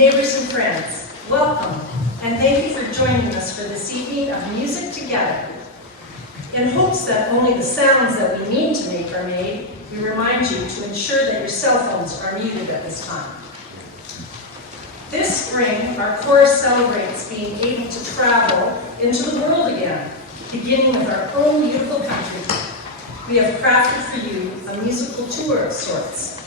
neighbors and friends, welcome, and thank you for joining us for this evening of Music Together. In hopes that only the sounds that we mean to make are made, we remind you to ensure that your cell phones are muted at this time. This spring, our chorus celebrates being able to travel into the world again, beginning with our own beautiful country. We have crafted for you a musical tour of sorts.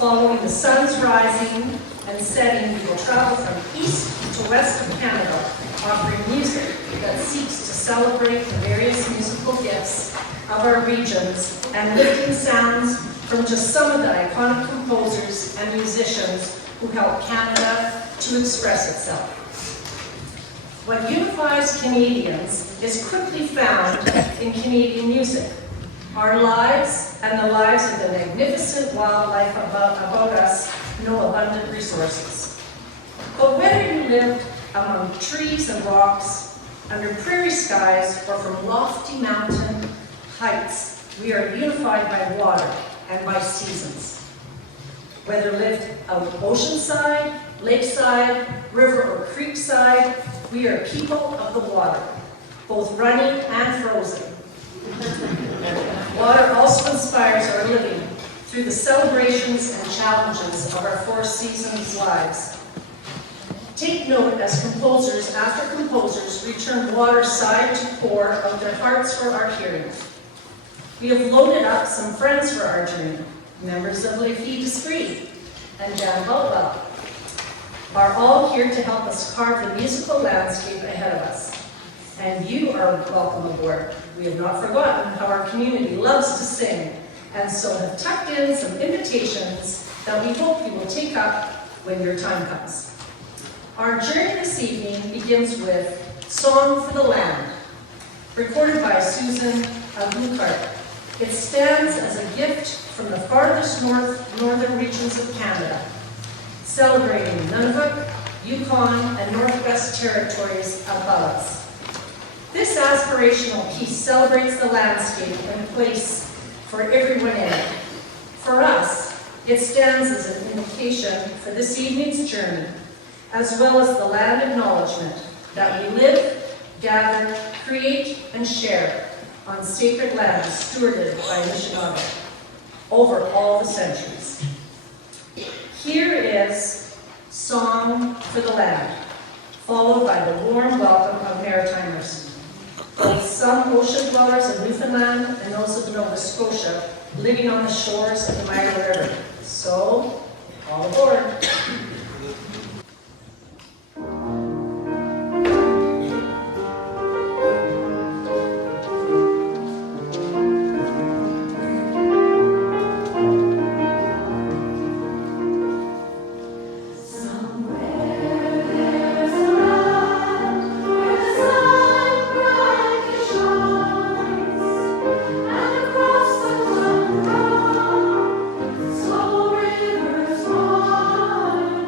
Following the sun's rising and setting, we will travel from east to west of Canada, offering music that seeks to celebrate the various musical gifts of our regions and lifting sounds from just some of the iconic composers and musicians who help Canada to express itself. What unifies Canadians is quickly found in Canadian music. Our lives and the lives of the magnificent wildlife about us know abundant resources. But whether you live among trees and rocks, under prairie skies, or from lofty mountain heights, we are unified by water and by seasons. Whether lived out oceanside, lakeside, river or creekside, we are people of the water, both running and frozen. Water also inspires our living through the celebrations and challenges of our four seasons lives. Take note as composers after composers return water side to pour out their hearts for our hearing. We have loaded up some friends for our journey. Members of Les Filles d'Esprit and Jan Balba are all here to help us carve the musical landscape ahead of us. And you are welcome aboard. We have not forgotten how our community loves to sing, and so have tucked in some invitations that we hope you will take up when your time comes. Our journey this evening begins with Song for the Land, recorded by Susan Agunkart. It stands as a gift from the farthest northern regions of Canada, celebrating Nunavut, Yukon, and Northwest Territories above us. This aspirational piece celebrates the landscape and place for everyone in it. For us, it stands as an invitation for this evening's journey, as well as the land acknowledgement that we live, gather, create, and share on sacred lands stewarded by Anishinaabe over all the centuries. Here is Song for the Land, followed by the warm welcome of Maritimers, both some ocean dwellers of Newfoundland and those of Nova Scotia living on the shores of the Mighty River. So, all aboard. Slow rivers run.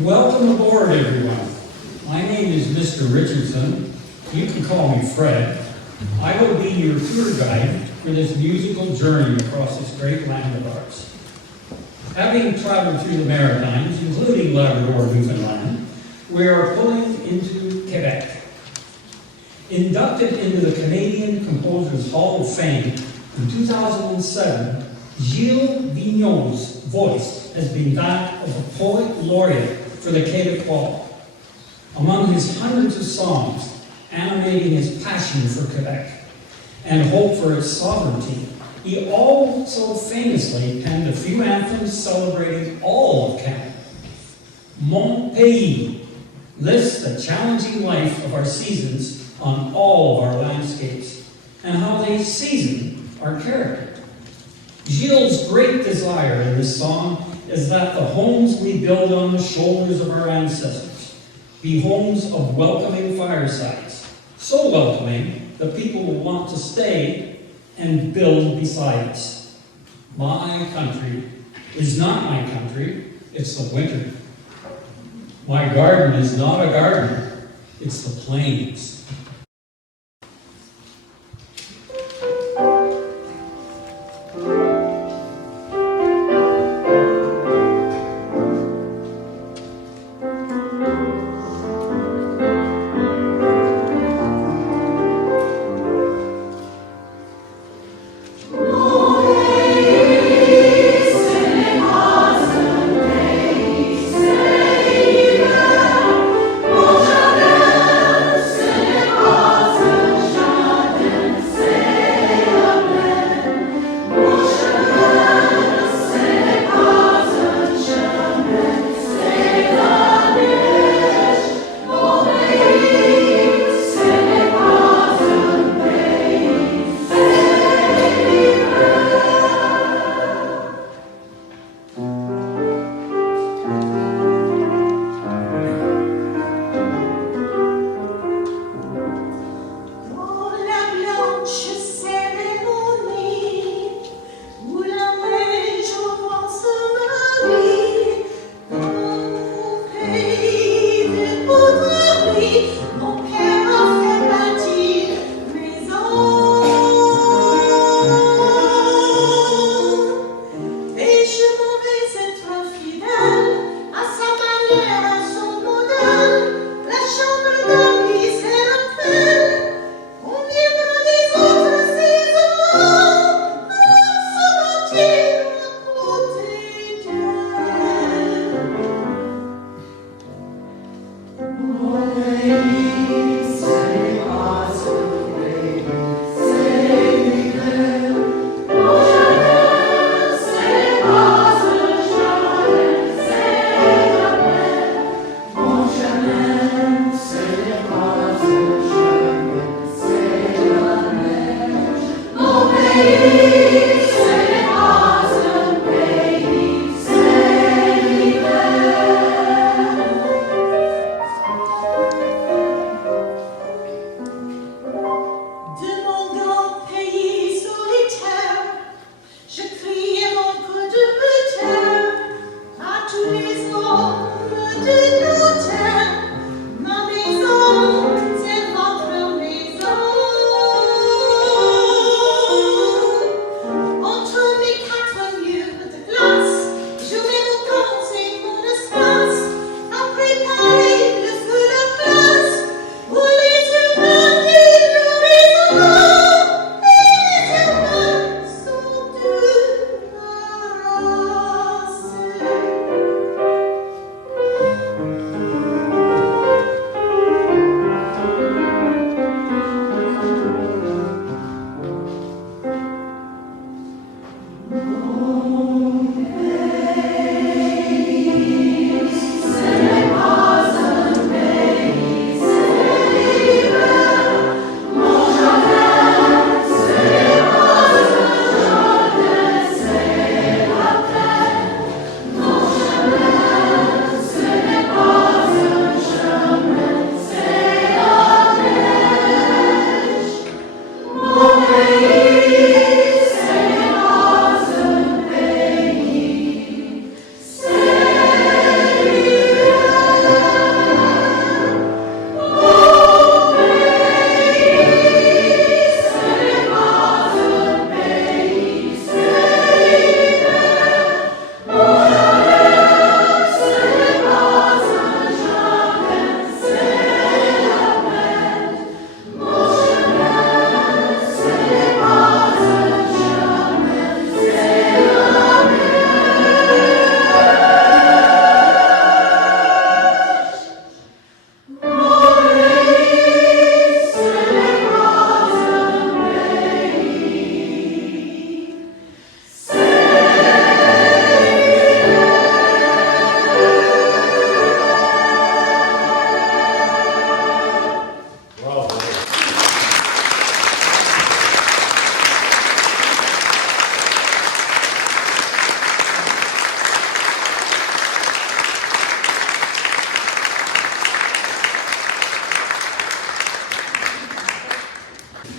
Welcome aboard, everyone. My name is Mr. Mr. Richardson. You can call me Fred. I will be your tour guide for this musical journey across this great land of ours. Having traveled through the Maritimes, including Labrador, Newfoundland, we are pulling into Quebec. Inducted into the Canadian Composers Hall of Fame in 2007, Gilles Vignon's voice has been that of a poet laureate for the Québécois. Among his hundreds of songs animating his passion for Quebec and hope for its sovereignty, he also famously penned a few anthems celebrating all of Canada. Mon Pays lists the challenging life of our seasons on all of our landscapes and how they season our character. Gilles' great desire in this song is that the homes we build on the shoulders of our ancestors be homes of welcoming firesides, so welcoming that people will want to stay and build beside us. My country is not my country, it's the winter. My garden is not a garden, it's the plains. Sen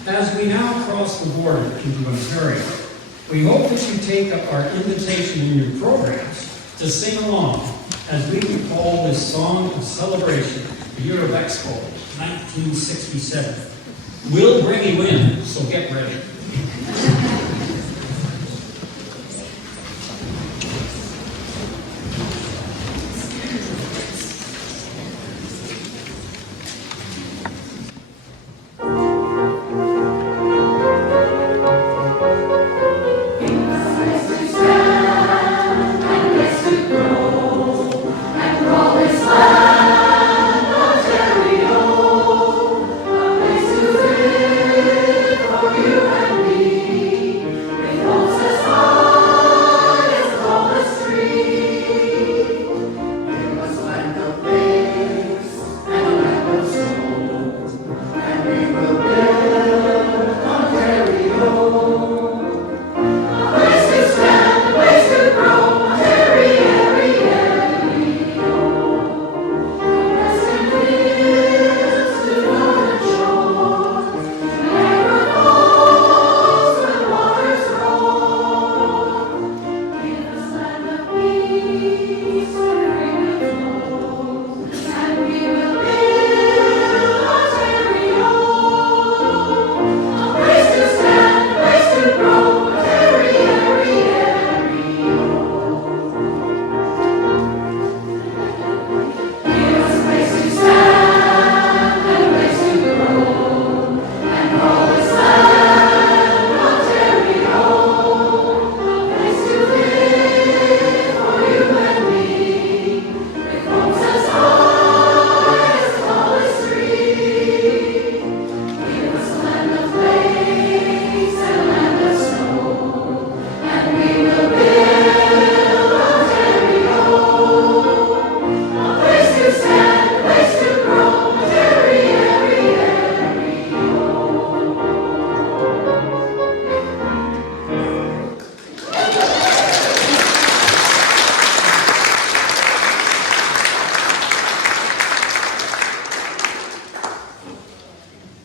As we now cross the border into Ontario, we hope that you take up our invitation in your programs to sing along as we recall this song of celebration, the year of Expo, 1967. We'll bring you in, so get ready.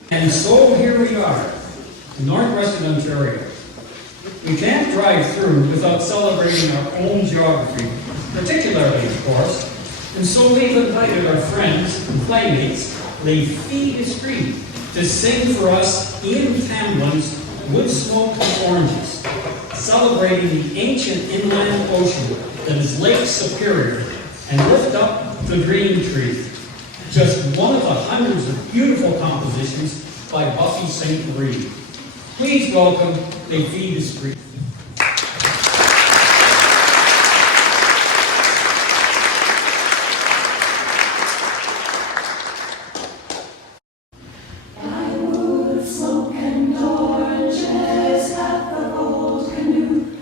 And so here we are, in northwestern Ontario. We can't drive through without celebrating our own geography, particularly, of course, and so we've invited our friends and playmates, Les Filles Discreet, to sing for us Ian Tamlin's Wood Smoke and Oranges, celebrating the ancient inland ocean that is Lake Superior, and lift up the green tree. Just one of the hundreds of beautiful compositions by Buffy St. Marie. Please welcome Les Filles Discreet. I would smoke and oranges at the old canoe.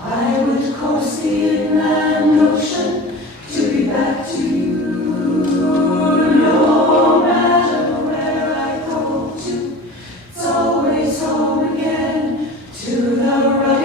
I would course the inland ocean to be back to you. No matter where I go to, it's always home again to the right.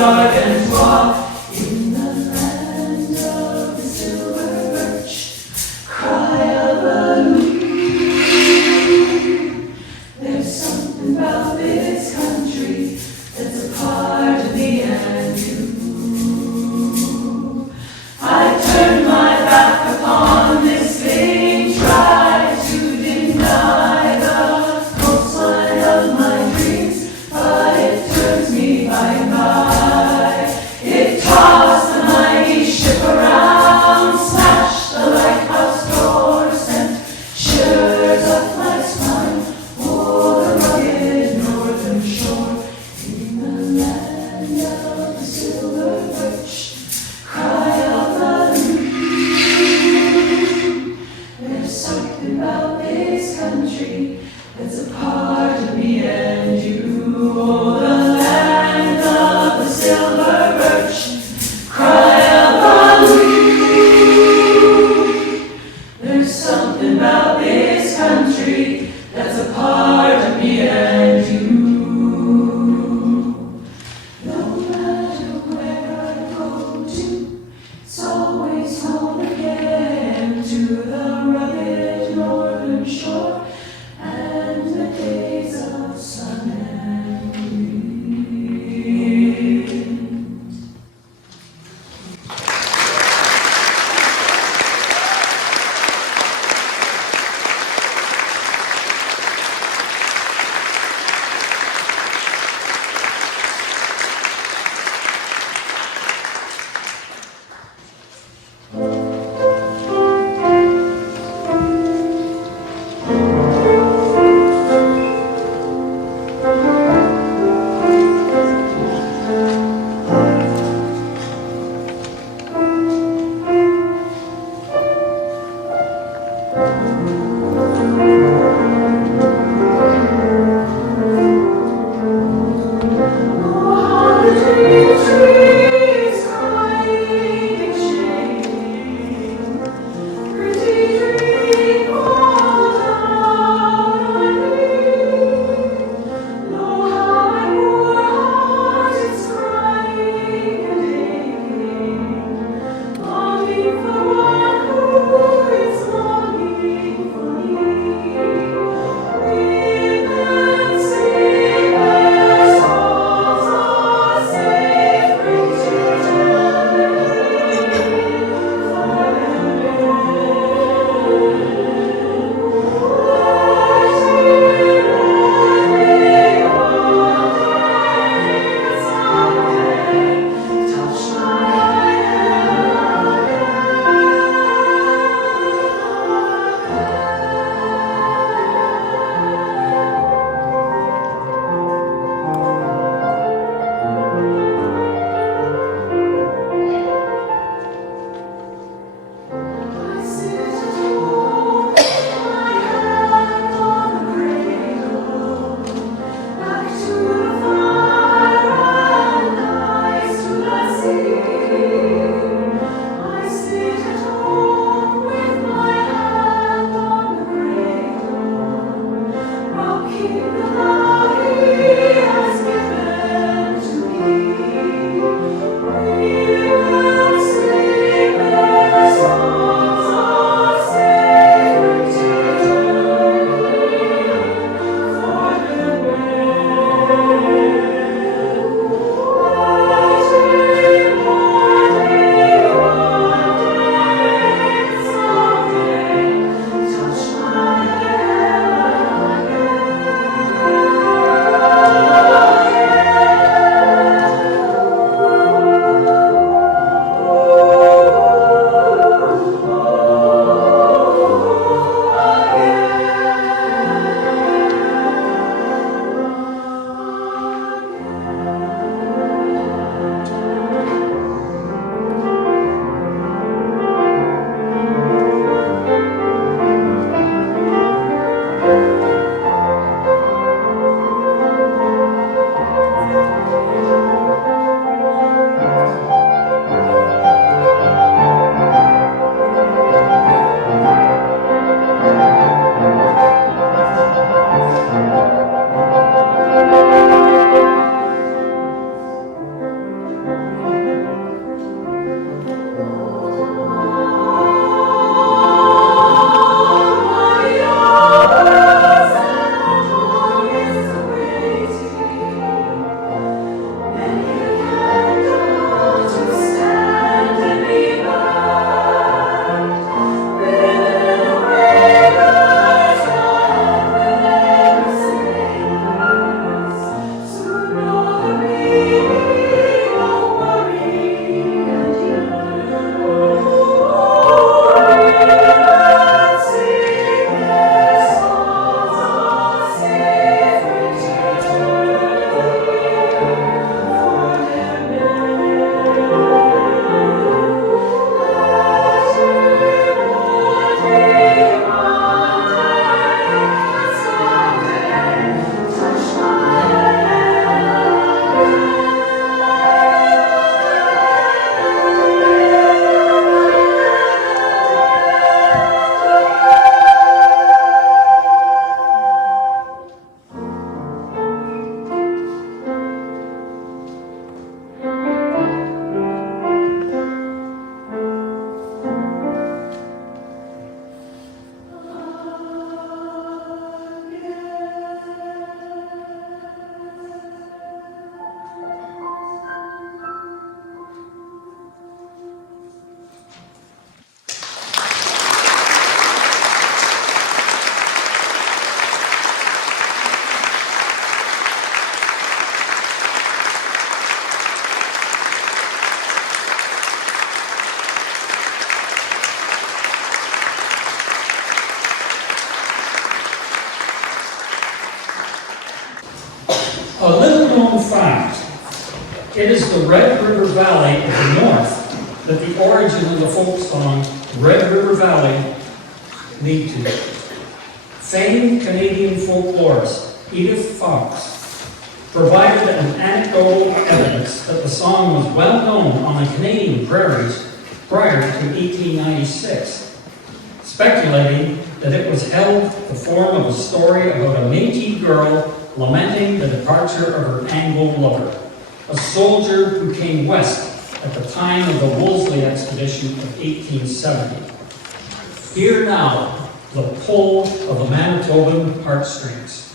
gardens walk in the land of the silver birch. Cry of a loon. There's something about this country that's a part of the and you. I turn my back upon this vain try to deny the coastline of my dreams, but it turns me by and by. It It is the Red River Valley of the North that the origin of the folk song Red River Valley lead to. Famed Canadian folklorist Edith Fox provided an anecdotal evidence that the song was well known on the Canadian prairies prior to 1896, speculating that it was held the form of a story about a Métis girl lamenting the departure of her Anglo lover, a soldier who came west at the time of the Wolseley expedition of 1870. Hear now the pull of the Manitoban heartstrings.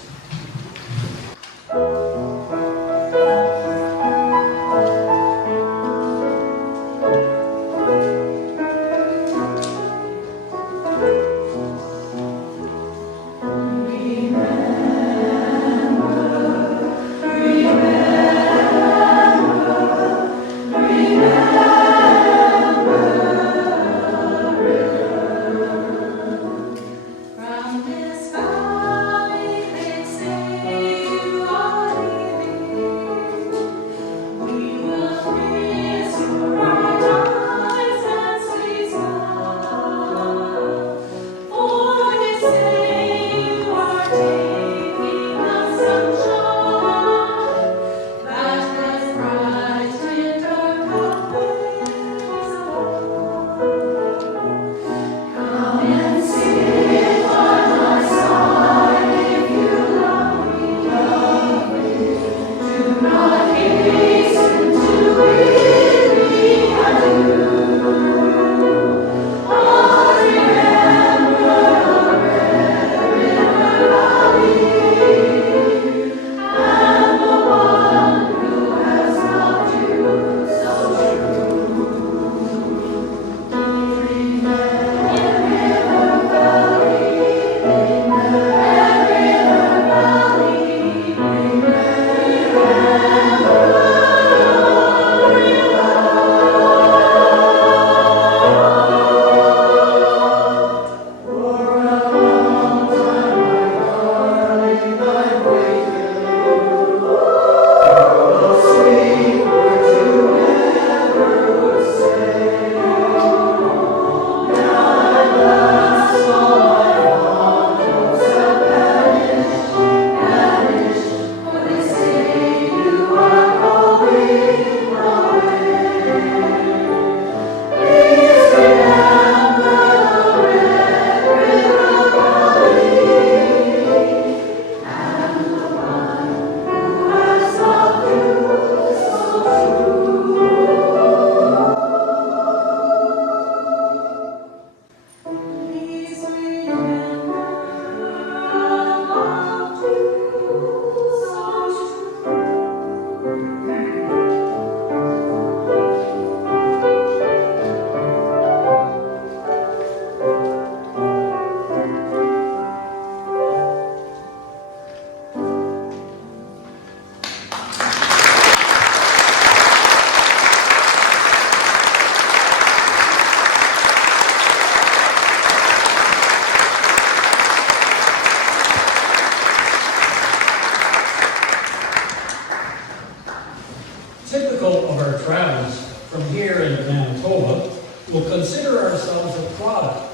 Typical of our travels from here into Manitoba, we'll consider ourselves a product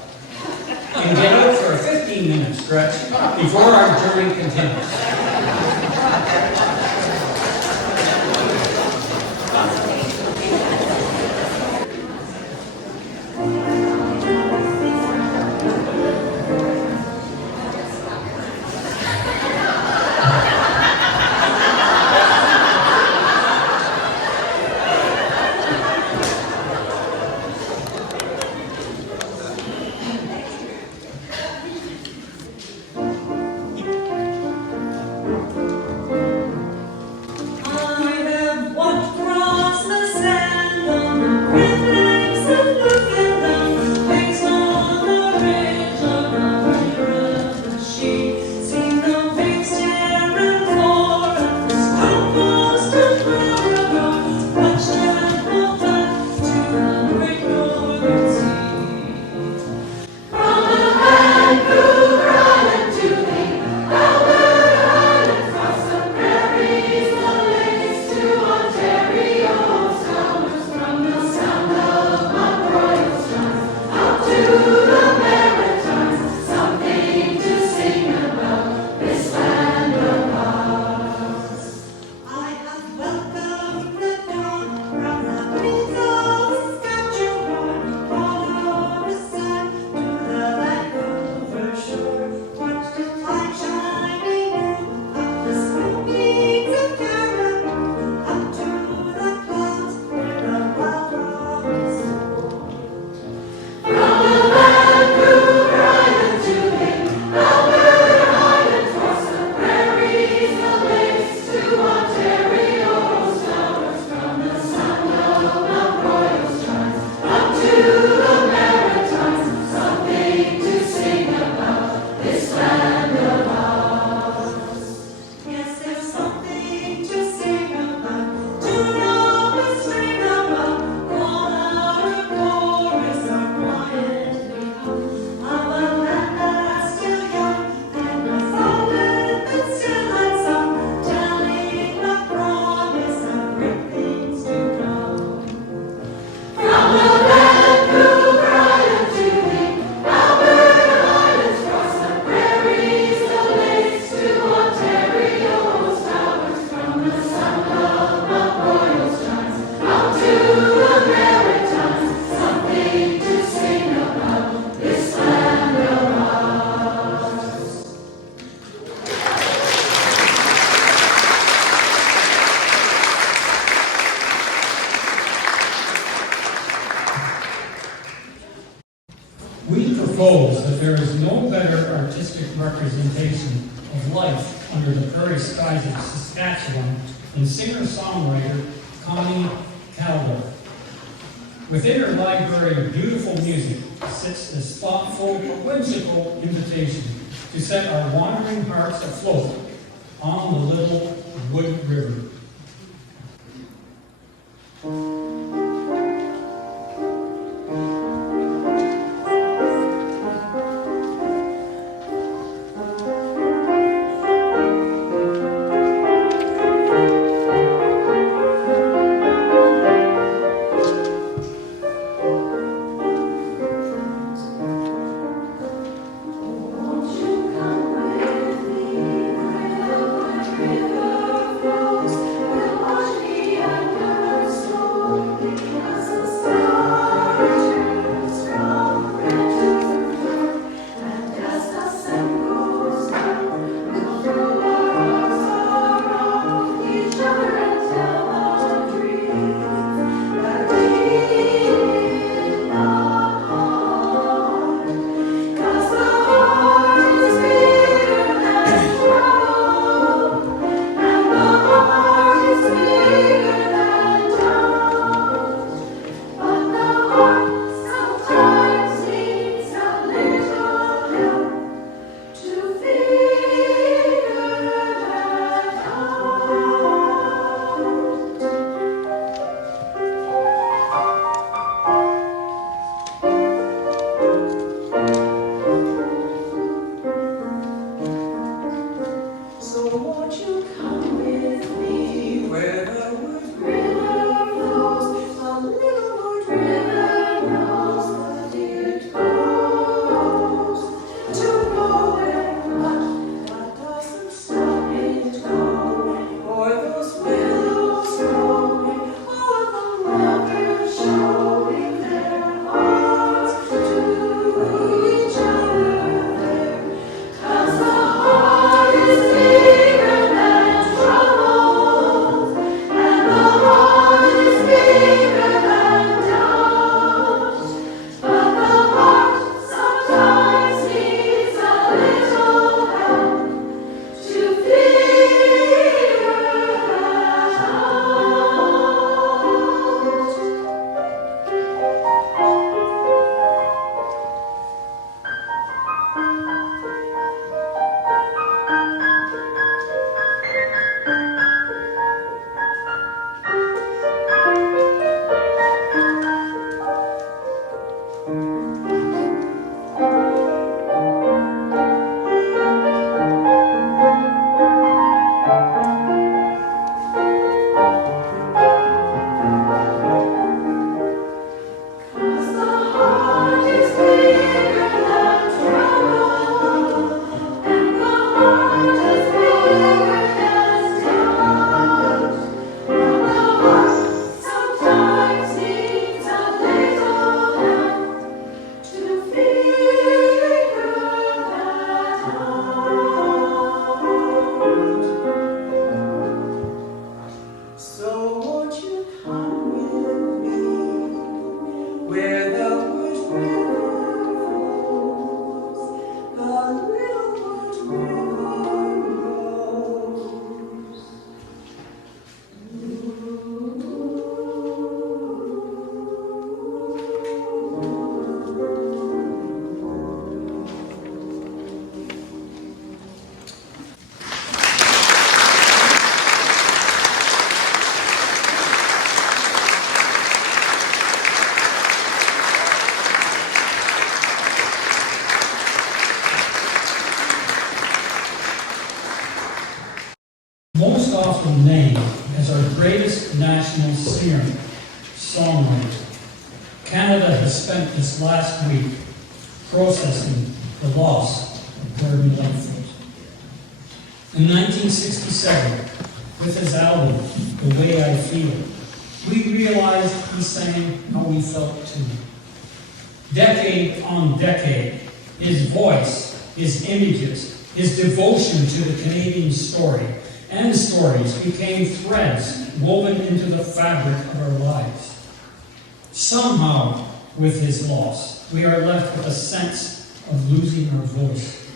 and get out for a 15-minute stretch before our journey continues. there is no better artistic representation of life under the prairie skies of Saskatchewan than singer-songwriter Connie Calder. Within her library of beautiful music sits this thoughtful, whimsical invitation to set our wandering hearts afloat on the little wood river. Most often named as our greatest national singer, songwriter, Canada has spent this last week processing the loss of Gordon Lightfoot. In 1967, with his album, The Way I Feel, we realized he sang how we felt too. Decade on decade, his voice, his images, his devotion to the Canadian story and stories became threads woven into the fabric of our lives. Somehow, with his loss, we are left with a sense of losing our voice.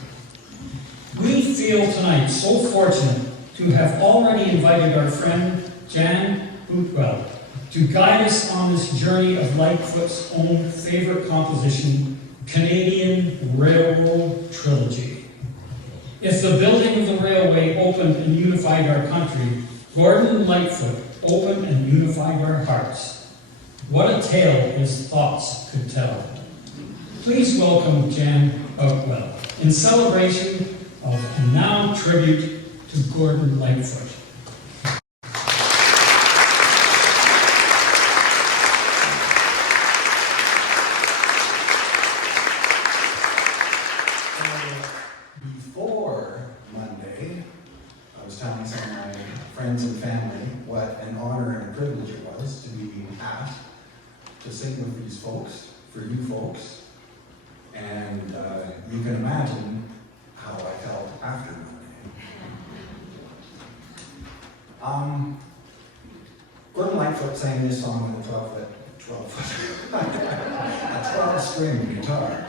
We feel tonight so fortunate to have already invited our friend Jan Bootwell to guide us on this journey of Lightfoot's own favorite composition, Canadian Railroad Trilogy. If the building of the railway opened and unified our country, Gordon Lightfoot opened and unified our hearts. What a tale his thoughts could tell. Please welcome Jan Bootwell in celebration of and now tribute to Gordon Lightfoot. Before Monday, I was telling some of my friends and family what an honor and a privilege it was to be asked to sing with these folks, for you folks, and you can imagine how I felt after Monday. Gordon Lightfoot sang this song on a 12-string guitar,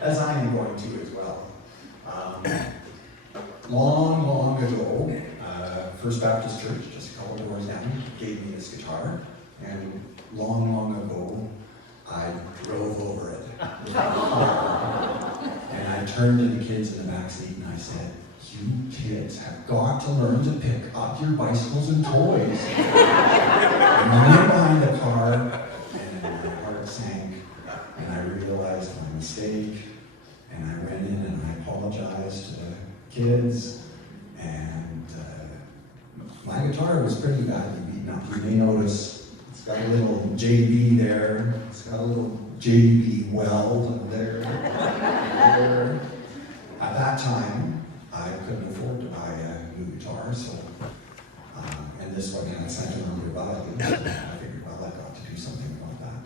as I am going to as well. Long ago, First Baptist Church, just a couple doors down, gave me this guitar, and long ago, I drove over it with a car. And I turned to the kids in the back seat and I said, "You kids have got to learn to pick up your bicycles and toys." And I went behind the car, and my heart sank, and I realized my mistake, and I went in and I apologized to the kids, and my guitar was pretty badly beaten up. You may notice it's got a little JB there, it's got a little JB weld there. At that time, I couldn't afford to buy a new guitar, so, and this one had sentimental value, so I figured, well, I've got to do something about that.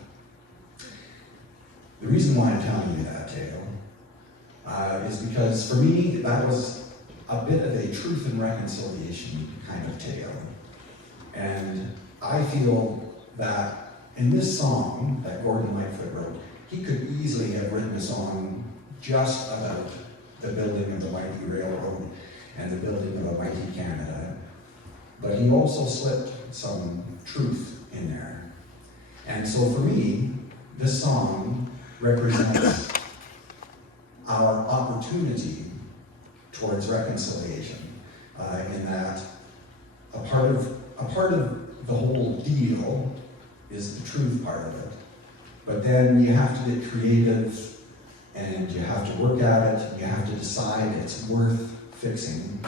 The reason why I'm telling you that tale is because for me, that was a bit of a truth and reconciliation kind of tale. And I feel that in this song that Gordon Lightfoot wrote, he could easily have written a song just about the building of the mighty railroad and the building of a mighty Canada. But he also slipped some truth in there. And so for me, this song represents our opportunity towards reconciliation, in that a part of the whole deal is the truth part of it. But then you have to get creative, and you have to work at it, and you have to decide it's worth fixing.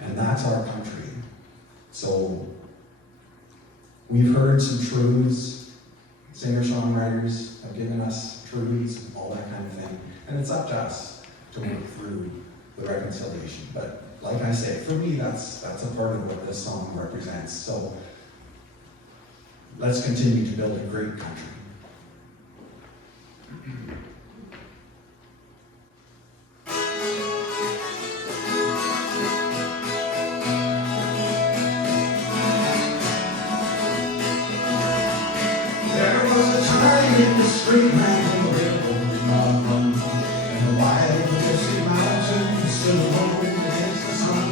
And that's our country. So we've heard some truths, singer-songwriters have given us truths, all that kind of thing. And it's up to us to work through the reconciliation. But like I say, for me, that's a part of what this song represents. So let's continue to build a great country. There was a time in the straight line railroad not run, and the wide majestic mountains stood alone against the sun.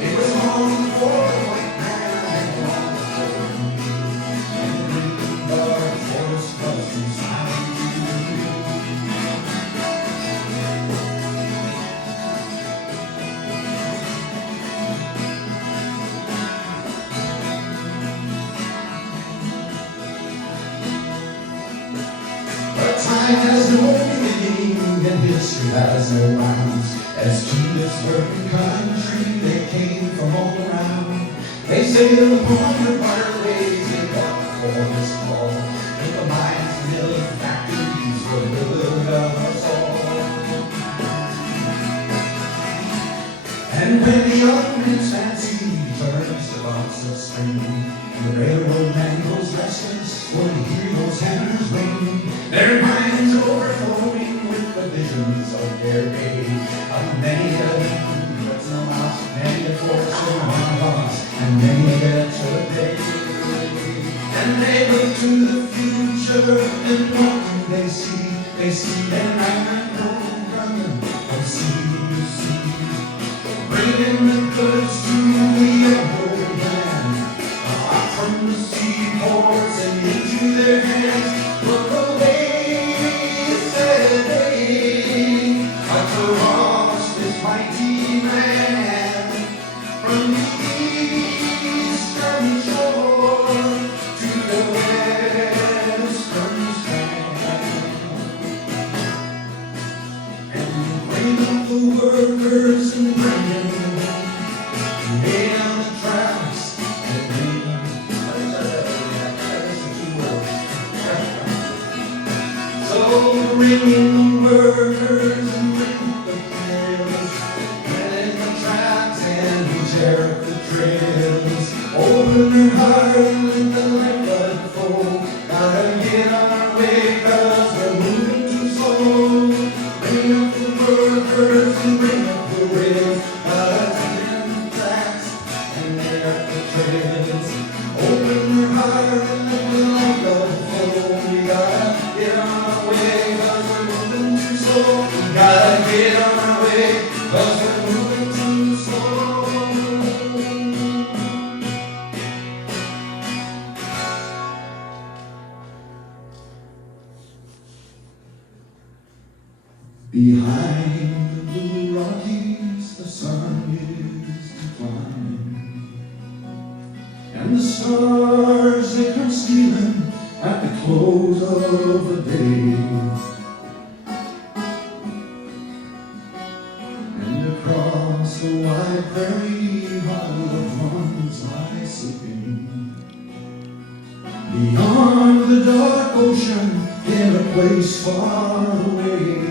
It was long before the white man and long before me, and the green dark forest was too silent to hear. But time has no beginning and history has no bounds. As to this urban country, they came from all around. They sailed upon the waterways and walked for this call. And the mines, mills, and factories were the will of us all. And when the young man's fancy turns to lots of spring, and the railroad man goes restless for to hear those hammers ring, their minds overflowing with the visions of their day, of many a lead that's no loss, many a fortune on loss, and many a better day. And they look to the future, and what do they see? they see, and I might go running from sea to sea, bringing the goods to the old land, out from the seaports and into their hands. Look away, said they, across this mighty land, from the eastern shore to the western strand, and bring up the workers and bring them home, lay down the tracks and bring them. So bring in the workers and bring the pills, let the tracks and tear up the trails. Open your heart and let the lifeblood flow. Gotta get on our way 'cause we're moving too slow. Bring up the workers and bring up the rails. Gotta tear in the tracks and tear up the trails. Open your heart and let the lifeblood flow. We gotta get on our way 'cause we're moving too slow. We gotta get on our way 'cause we're moving too slow. Behind the blue Rockies, the sun is declining, and the stars, they come stealing at the close of the day. And across the wide prairie, our loved ones lie sleeping, beyond the dark ocean, in a place far away.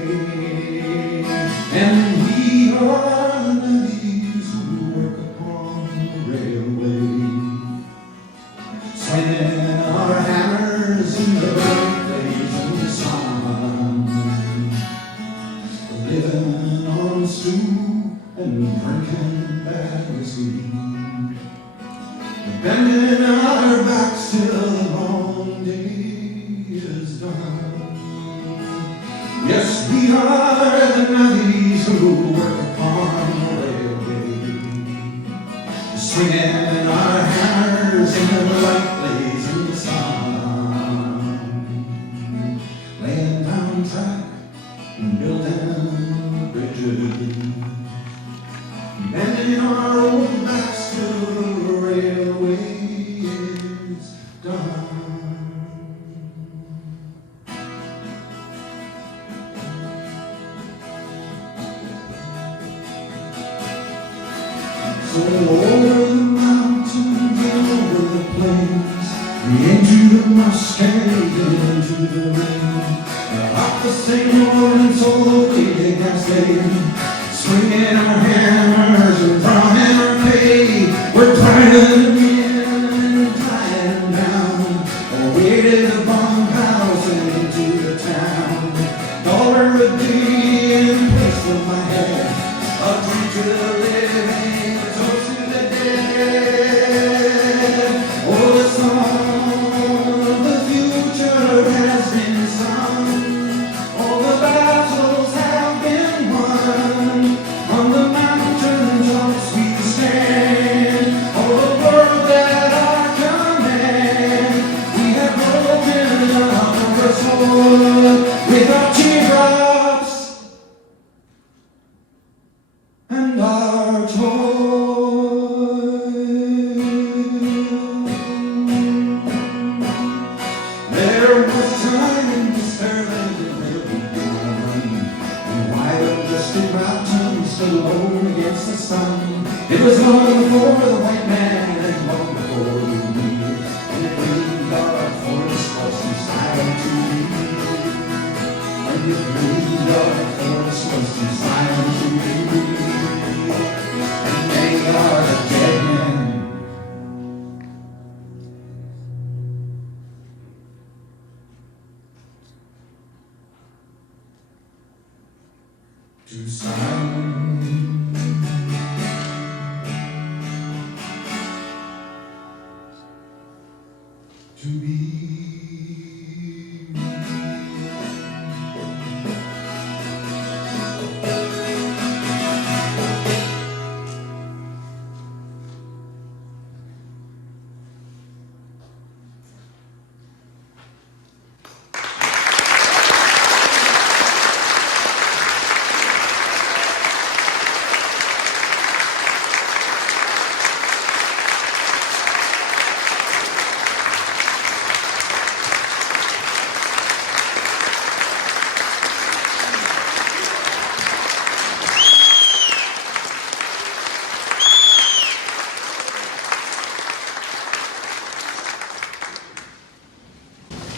And we are the navvies who work upon the railway, swinging our hammers in the right place in the sun, living on stew and drinking bad whiskey, bending our backs till the long day is done. Yes, we are the navvies who work upon the railway, swinging our hammers in the right place in the sun, laying down track and building bridges, bending our old backs till the railway is done. So over the mountains and over the plains, into the Mustang, into the rain, up the St. Lawrence all the way to Gastonia, swinging our hammers and drumming our pay. We're driving in and flying down, away to the bunkhouse and into the town. $1 a day in place for my head, a drink to the living, a toast to the dead. Oh, the song of the future has been sung, all the battles have been won. On the mountain tops we stand, all the world at our command. We have broken our sword with our teardrops and our toil. There was time in this land where we began, and wide majestic mountains stood alone against the sun. It was long before the white man and long before you and me, and the green dark forest was too silent to be. And the green dark forest was too silent to be. And they are the dead men too silent to be.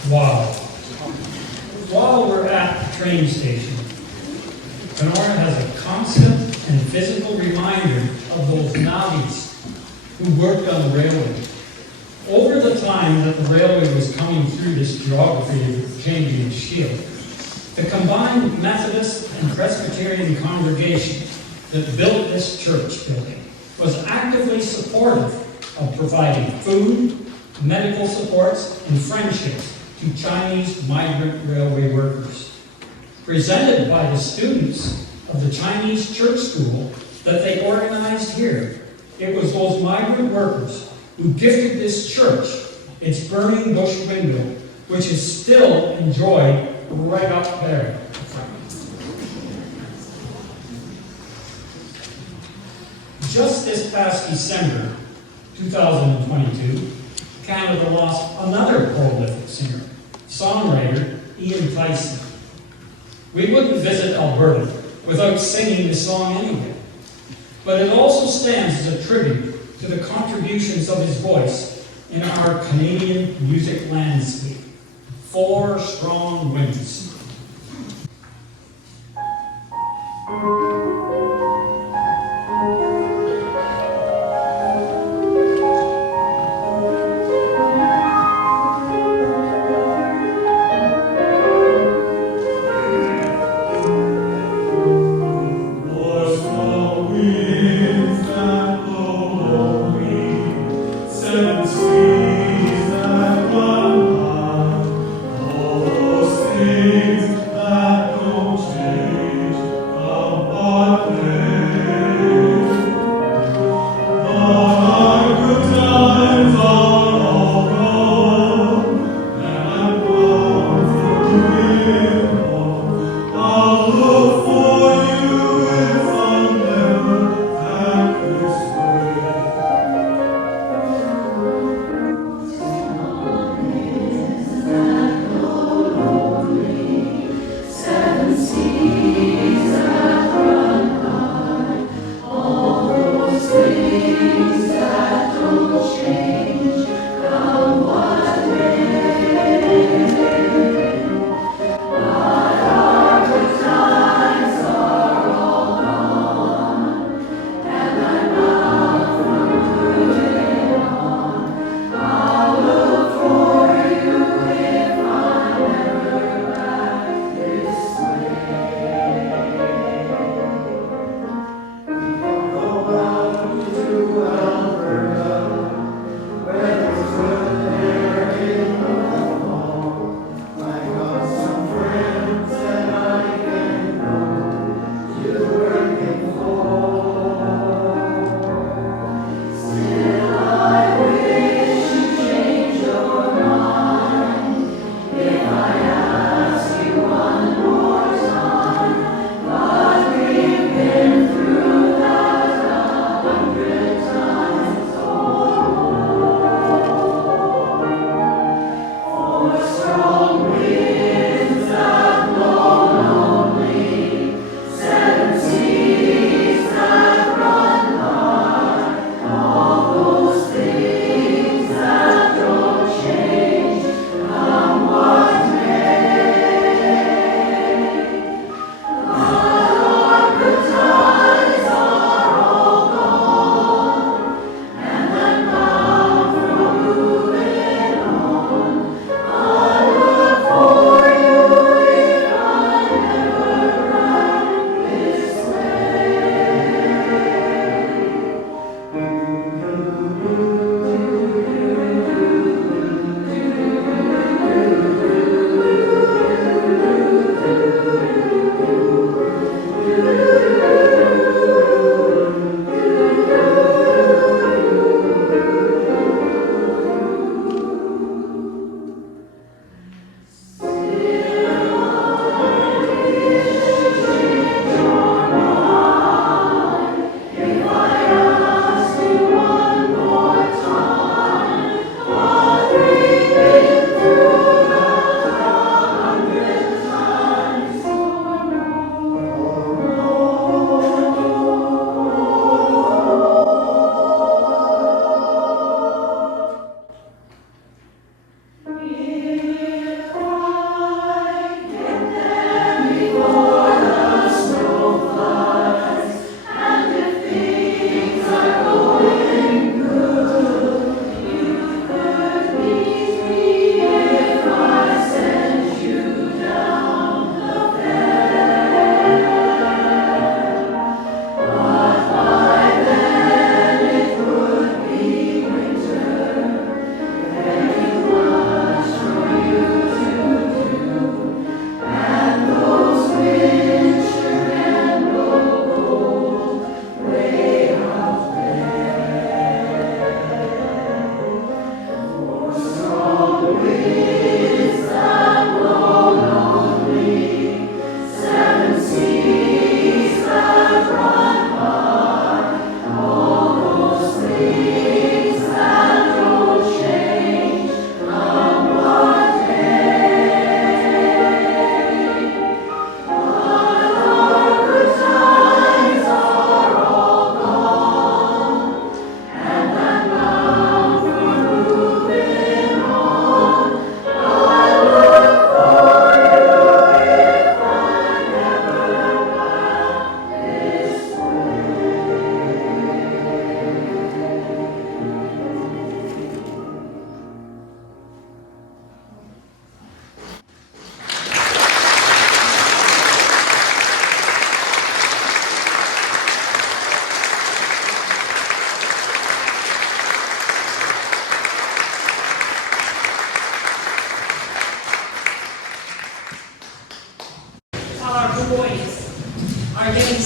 Wow. While we're at the train station, Kenora has a constant and physical reminder of those navvies who worked on the railway. Over the time that the railway was coming through this geography of changing its shield, the combined Methodist and Presbyterian congregation that built this church building was actively supportive of providing food, medical supports, and friendships to Chinese migrant railway workers. Presented by the students of the Chinese church school that they organized here, it was those migrant workers who gifted this church its burning bush window, which is still enjoyed right up there. Just this past December 2022, Canada lost another prolific singer, songwriter Ian Tyson. We wouldn't visit Alberta without singing this song anyway, but it also stands as a tribute to the contributions of his voice in our Canadian music landscape. 4 strong winds.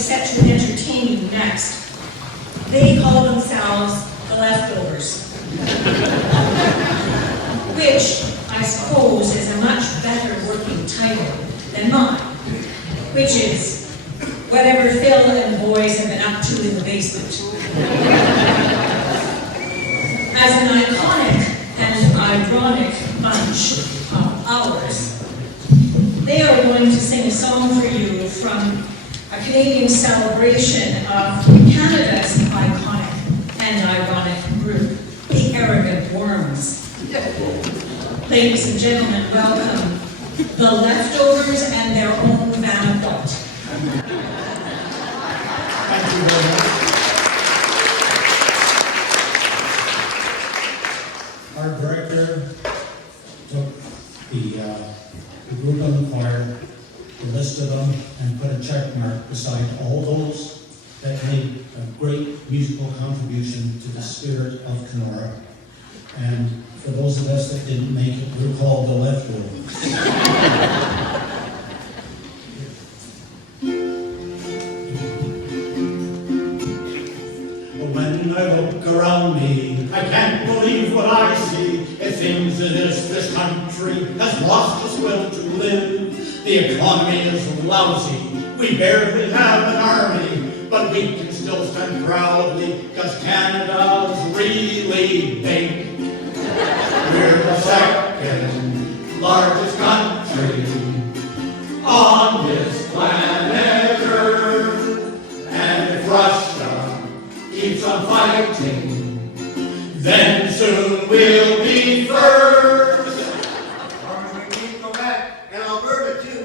set to entertain you next. They call themselves the Leftovers, which I suppose is a much better working title than mine, which is whatever Phil and boys have been up to in the basement. As an iconic and ironic bunch of ours, they are going to sing a song for you from a Canadian celebration of Canada's iconic and ironic group, the Arrogant Worms. Ladies and gentlemen, welcome the Leftovers and their own Van of White. Thank you very much. Our director took the group on the choir, the list of them, and put a check mark beside all those that made a great musical contribution to the spirit of Kenora. And for those of us that didn't make it, we're called the Leftovers. When I look around me, I can't believe what I see. It seems as if this country has lost its will to live. The economy is lousy. We barely have an army, but we can still stand proudly, because Canada's really big. We're the second largest country on this planet Earth. And if Russia keeps on fighting, then soon we'll be first. Or we need to go back in Alberta too.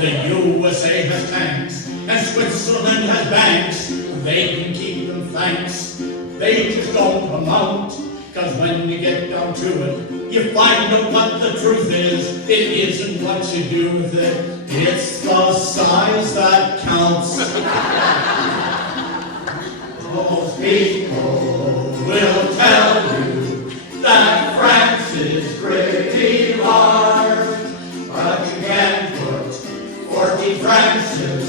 The USA has tanks, and Switzerland has banks. They can keep them, thanks. They just don't amount, because when you get down to it, you find out what the truth is. It isn't what you do with it, it's the size that counts. Most people will tell you that France is pretty large, but you can't put 40 Frances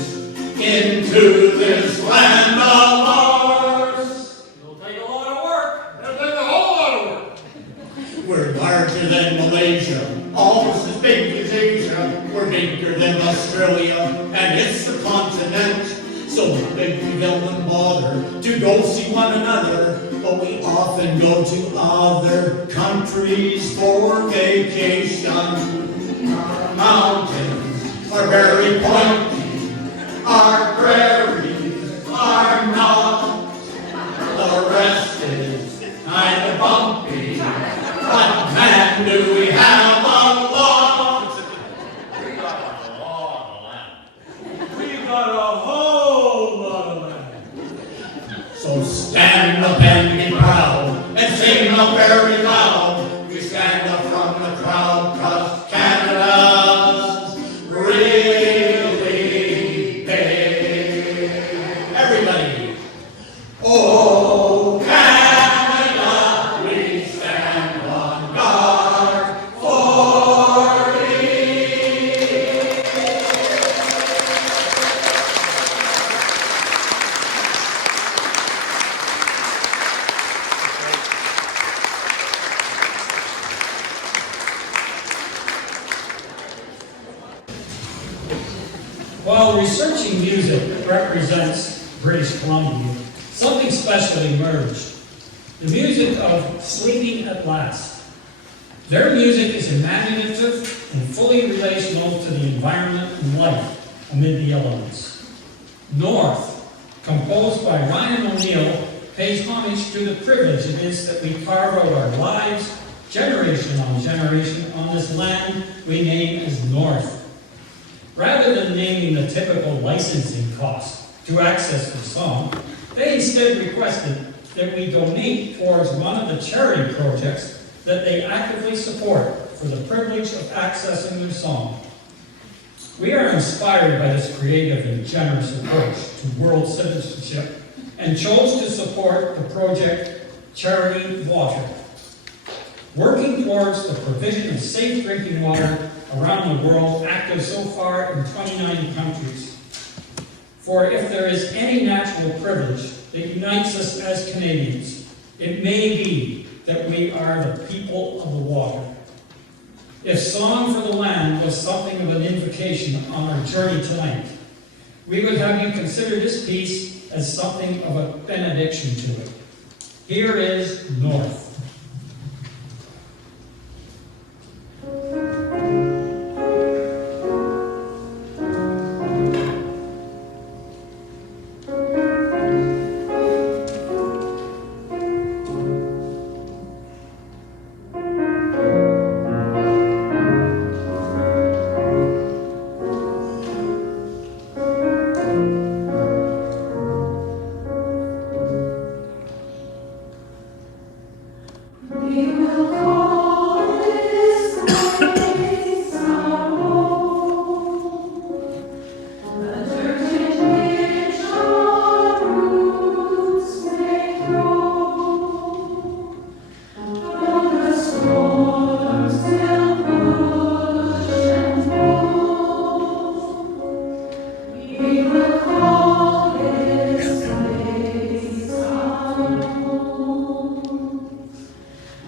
into this land of ours. It'll take a lot of work. It'll take a whole lot of work. We're larger than Malaysia, almost as big as Asia. We're bigger than Australia, and it's the continent. So big we don't bother to go see one another, but we often go to other countries for vacation. Our mountains are very pointy, our prairies are not. The rest is kind of bumpy, but man, do we have a lot. We got a lot of land. We got a whole lot of land. So stand up and be proud, and sing up very loud. We stand up from the crowd, 'cause Canada's really big. Everybody. Oh, Canada, we stand on guard for thee. While researching music that represents British Columbia, something special emerged. The music of Sleeping at Last. Their music is imaginative and fully relational to the environment and life amid the elements. North, composed by Ryan O'Neill, pays homage to the privilege it is that we carve out our lives, generation on generation, on this land we name as North. Rather than naming the typical licensing cost to access the song, they instead requested that we donate towards one of the charity projects that they actively support for the privilege of accessing their song. We are inspired by this creative and generous approach to world citizenship and chose to support the project Charity Water, working towards the provision of safe drinking water around the world, active so far in 29 countries. For if there is any natural privilege that unites us as Canadians, it may be that we are the people of the water. If Song for the Land was something of an invocation on our journey tonight, we would have you consider this piece as something of a benediction to it. Here is North.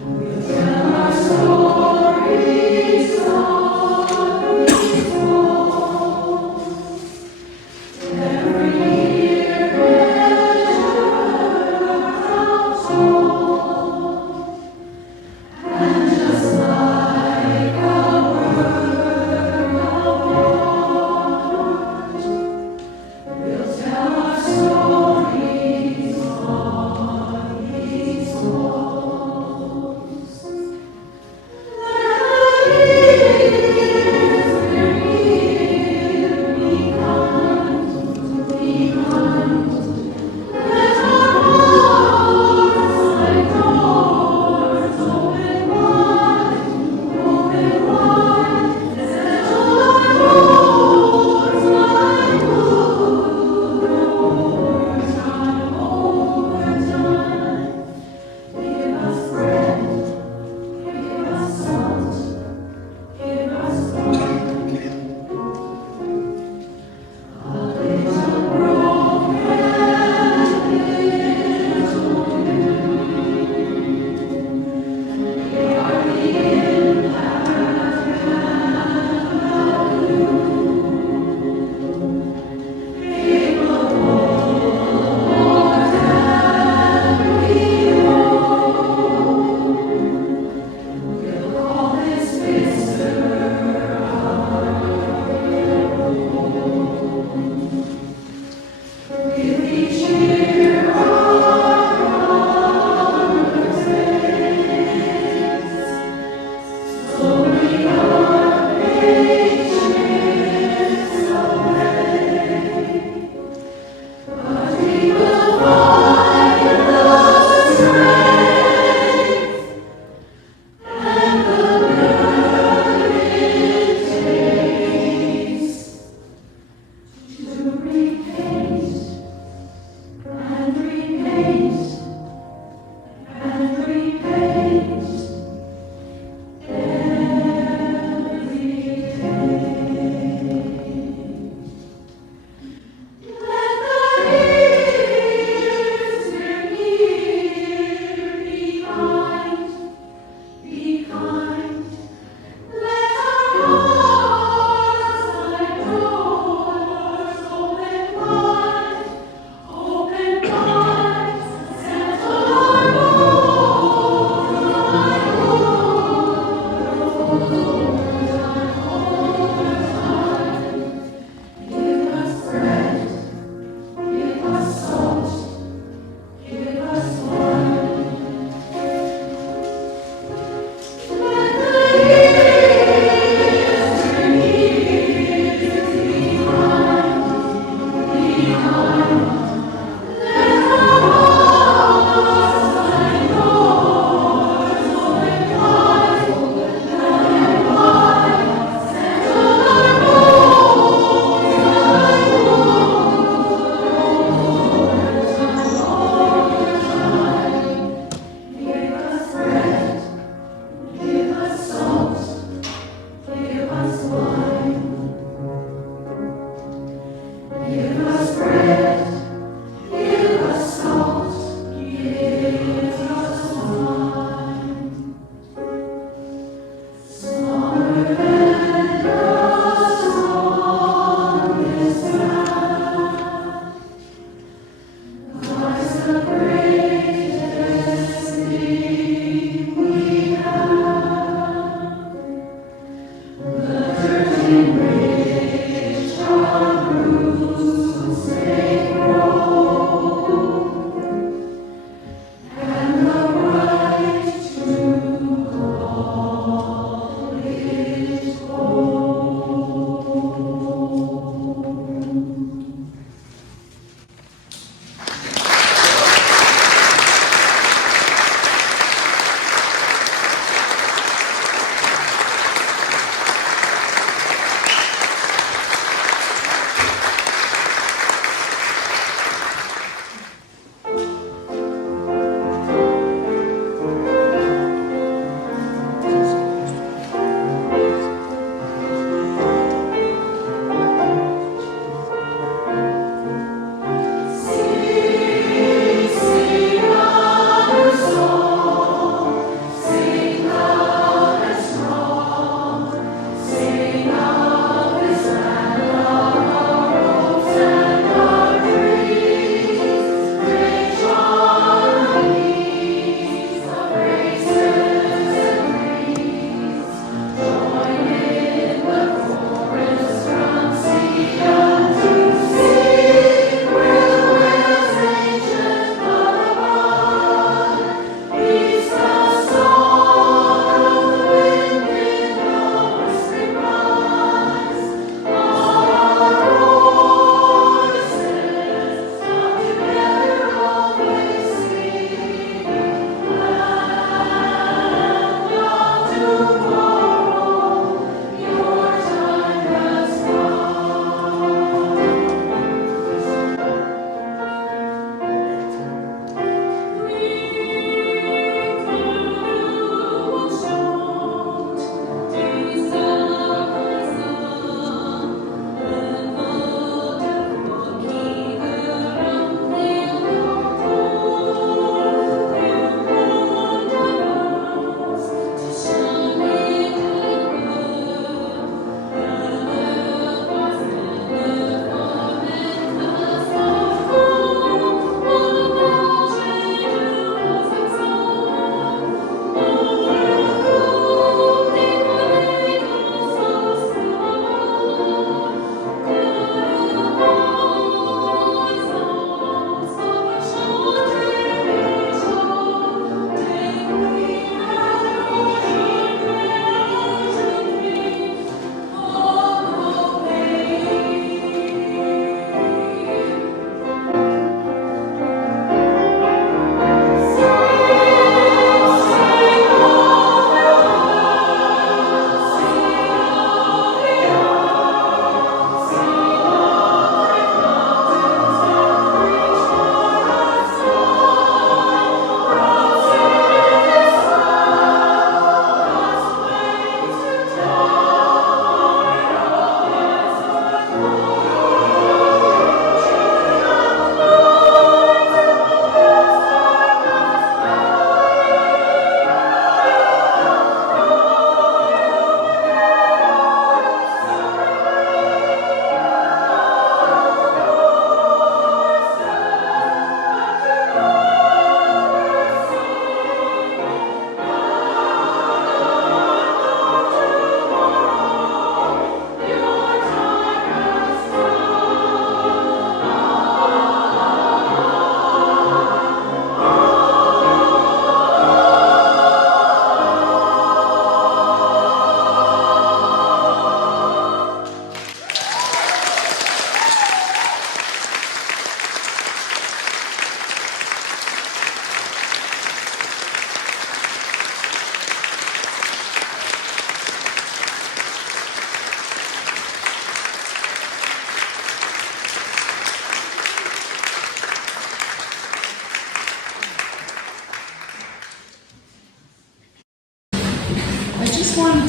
We'll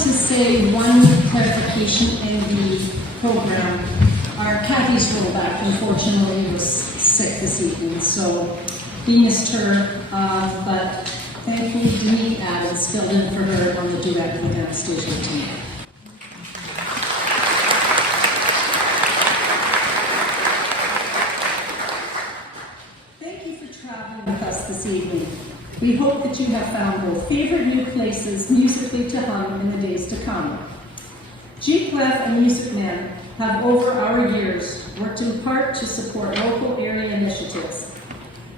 to say one clarification in the program. Our Kathy's rollback, unfortunately, was sick this evening, so we missed her, but thankfully Denise Adams filled in for her on the duet with Anastasia team. Thank you for traveling with us this evening. We hope that you have found both favorite new places musically to hum in the days to come. Clef and MMen have over our years worked in part to support local area initiatives.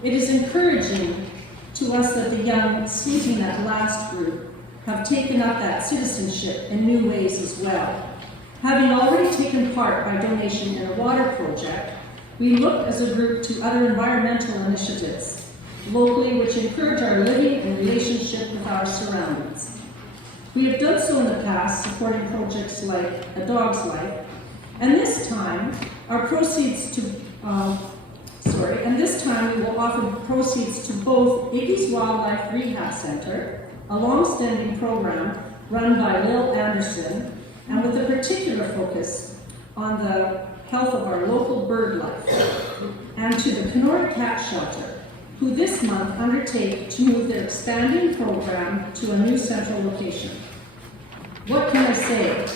It is encouraging to us that the young sleeping at last group have taken up that citizenship in new ways as well. Having already taken part by donation in a water project, we look as a group to other environmental initiatives locally which encourage our living and relationship with our surroundings. We have done so in the past, supporting projects like A Dog's Life, and this time we will offer proceeds to both Iggy's Wildlife Rehab Center, a long-standing program run by Lil Anderson, and with a particular focus on the health of our local bird life, and to the Kenora Cat Shelter, who this month undertake to move their expanding program to a new central location. What can I say?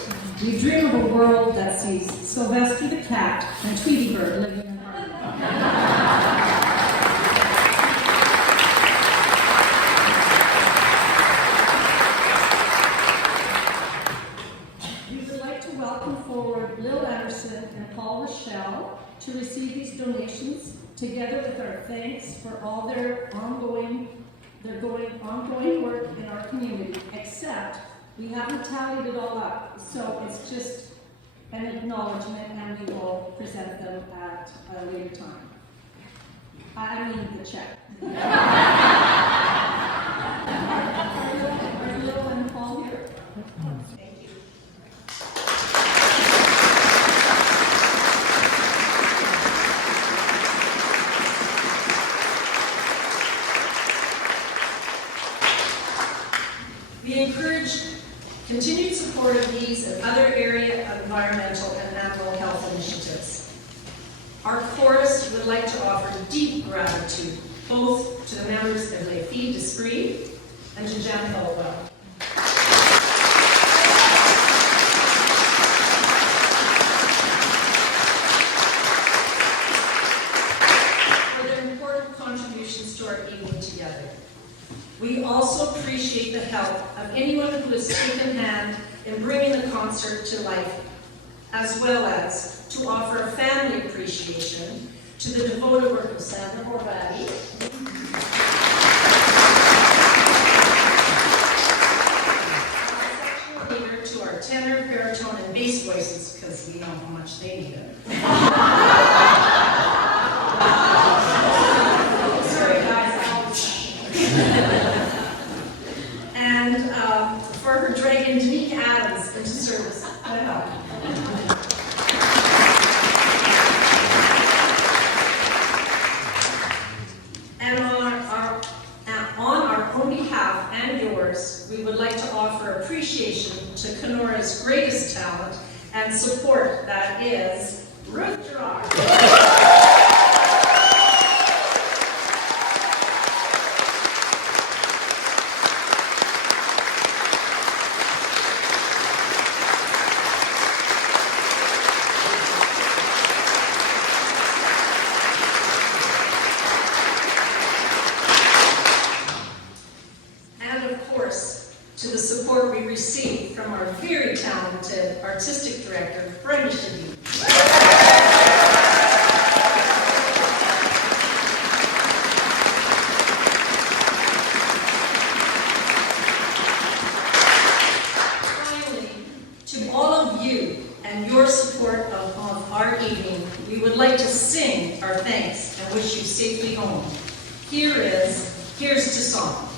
We dream of a world that sees Sylvester the cat and Tweety Bird living in harmony. We would like to welcome forward Lil Anderson and Paul Rochelle to receive these donations, together with our thanks for all their ongoing work in our community, except we haven't tallied it all up, so it's just an acknowledgement, and we will present them at a later time. I mean the check. Are Lil and Paul here? Thank you. We encourage continued support of these and other area environmental and animal health initiatives. Our chorus would like to offer deep gratitude both to the members of Les Filles d'Esprit and to Jan Hillwell. For their important contributions to our evening together. We also appreciate the help of anyone who has taken hand in bringing the concert to life, as well as to offer a family appreciation to the devoted work of Sandra Horvati, our section leader, to our tenor, baritone, and bass voices, because we know how much they need it. Sorry guys, I always and for her dragging Denise Adams into service. And on our own behalf and yours, we would like to offer appreciation to Kenora's greatest talent and support, that is Ruth Gerard. To the support we received from our very talented artistic director, Brenda Shadid. Finally, to all of you and your support of our evening, we would like to sing our thanks and wish you safely home. Here's to song.